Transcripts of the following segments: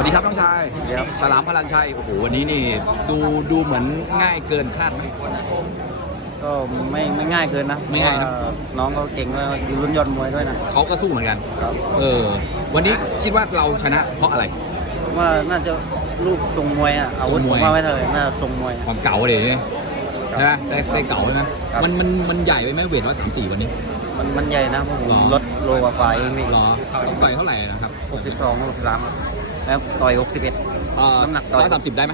วัสดีครับน้องชายครับฉลามพลันชัย โอ้โห วันนี้นี่ดูดูเหมือนง่ายเกินคาดไหมก็ไม่ไม่ง่ายเกินนะไม่ง่ายนะ เพระว่น้องเขาเก่งด้วยอยู่รุ่นยอดมวยด้วยนะเขาก็สู้เหมือนกัน ครับเออ วันนี้คิดว่าเราชนะเพราะอะไร ผมว่าน่าจะลูกทรงมวยอะอาวุธทรงผมวยมว่าไม่เท่าไหร่น่าจะทรงมวย ความเก่าเลยเนี่ย ใช่ไหมได้ได้เก่าใช่ไหมครับ มันมันมันใหญ่ไปไหมเวทร้อยสามสี่วันนี้ มันมันใหญ่นะเพราะผมหรอ ลดโลกว่าฝ่ายเองนี่เหรอต้องต่อยเท่าไหร่นะครับหกสิบสองหกสิบสามแล้วต่อยหกสิบเอ็ด น้ำหนักต่อย ร้อยสามสิบได้ไหม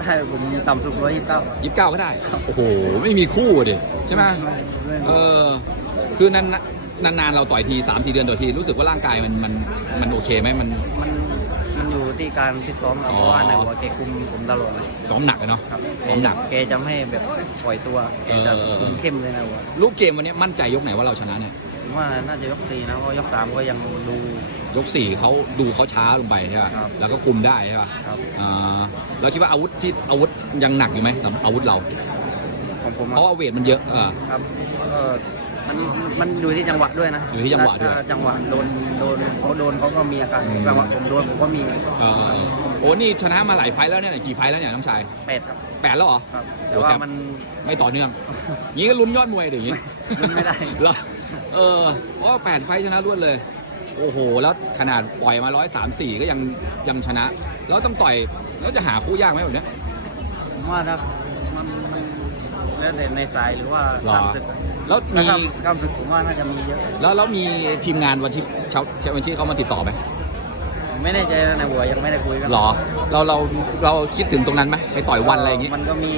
ได้ผมต่ำสุดร้อยยี่สิบเก้า ยี่สิบเก้าก็ได้ โอ้โห ไม่มีคู่ดิใช่ไหมเออ คือนานนานๆเราต่อยทีสามสี่เดือนต่อยทีรู้สึกว่าร่างกายมันมันมันโอเคไหมมัน มันมันอยู่ ที่การฟิตซ้อมครับอ๋อเพราะว่าในหัวเกคุมผมตลอดเลยซ้อมหนักอะเนาะครับซ้อมหนัก แกจะไม่ให้แบบปล่อยตัวแกจะเออเออเออคุมเข้มเลยนะหัวลูกเกมวันนี้มั่นใจยกไหนว่าเราชนะเนี่ยผมว่าน่าจะยกสี่นะเพราะยกสามก็ยังดูยกสี่เขาดูเขาช้าลงไปใช่ป่ะครับแล้วก็คุมได้ใช่ป่ะครับอ่าเราคิดว่าอาวุธที่อาวุธยังหนักอยู่ไหมสำหรับอาวุธเราของผมเพอะราะว่าเวทมันเยอะเออครับก็ มันมันอยู่ที่จังหวะด้วยนะอยู่ที่จังหวะด้วย ถ้าจังหวะโดนโดนเขาโดนเขาก็มีอาการอืม จังหวะผมโดนผมก็มีเออเออเออโอ้นี่ชนะมาหลายไฟล์แล้วเนี่ยกี่ไฟล์แล้วเนี่ยน้องชายเป็ดครับแปดแล้วเหรอ ครับโอ้แต่ว่าแต่มัน ไม่ต่อเนื่องงี้ก็ลุ้นยอดมวยเดี๋ยวนี้ลุ้นไม่ได้ เหรอเออเพราะว่าแปดไฟล์ชนะรวดเลย โอ้โห แล้วขนาดปล่อยมาร้อยสามสี่ก็ยังยังชนะ แล้วต้องต่อยแล้วจะหาคู่ยากไหมแบบเนี้ยผมว่าถ้ามัน แล้วแต่ในสายหรือว่าหรอ ตามศึกแล้วแล้วมีก็กล้ามศึกผมว่าน่าจะมีเยอะ แล้วแล้วมีทีมงานวันที่เช้าเช้าวันที่เขามาติดต่อไหมผมไม่แน่ใจนะในหัวยังไม่ได้คุยกันหรอ เราเราเราคิดถึงตรงนั้นไหมไปต่อยวันอะไรอย่างงี้มันก็มี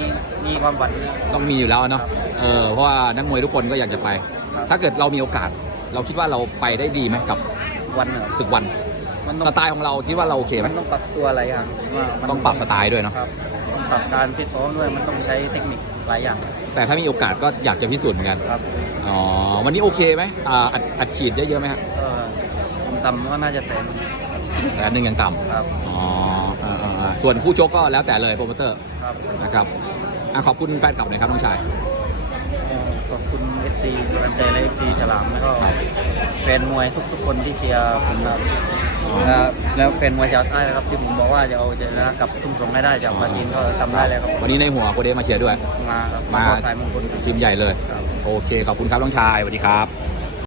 มีความฝัน ต้องมีอยู่แล้วเนาะครับเออเพราะว่านักมวยทุกคนก็อยากจะไป ครับ ถ้าเกิดเรามีโอกาส เราคิดว่าเราไปได้ดีไหมกับวันเหรอศึกวัน มันสต้องไตล์ของเราคิดว่าเราโอเคไหมมันต้องปรับตัวหลายอย่างว่ามันต้องปรับสไตล์ด้วยเนาะครับต้องปรับการฟิตซ้อมด้วยมันต้องใช้เทคนิคหลายอย่างแต่ถ้ามีโอกาสก็อยากจะพิสูจน์เหมือนกันครับอ๋อวันนี้โอเคไหมอ่าอัดอัดฉีดได้เยอะไหมฮะก็ต่ำๆก็น่าจะแสนแต่อันหนึ่งยังต่ครับำอ๋ออ่าอ่าอ่าส่วนผู้ชกก็แล้วแต่เลยโปรโมเตอร์ครับนะครับอะขอบคุณแฟนคลับหน่อยครับน้องชายก็ขอบคุณเอฟซีกำลังใจและเอฟซีฉลามแล้วก็ครับแฟนมวยทุกๆคนที่เชียร์ผมครับ แล้วแล้วแฟนมวยชาวใต้นะครับที่ผมบอกว่าจะเอาชนะกับทุ่งสงให้ได้จากปาจีนก็ทำได้แล้วครับวันนี้ในหัวโคเดมาเชียร์ด้วยมาครับมาขอสายมงคลทีมใหญ่เลยครับโอเคขอบคุณครับน้องชายสวัสดีครับ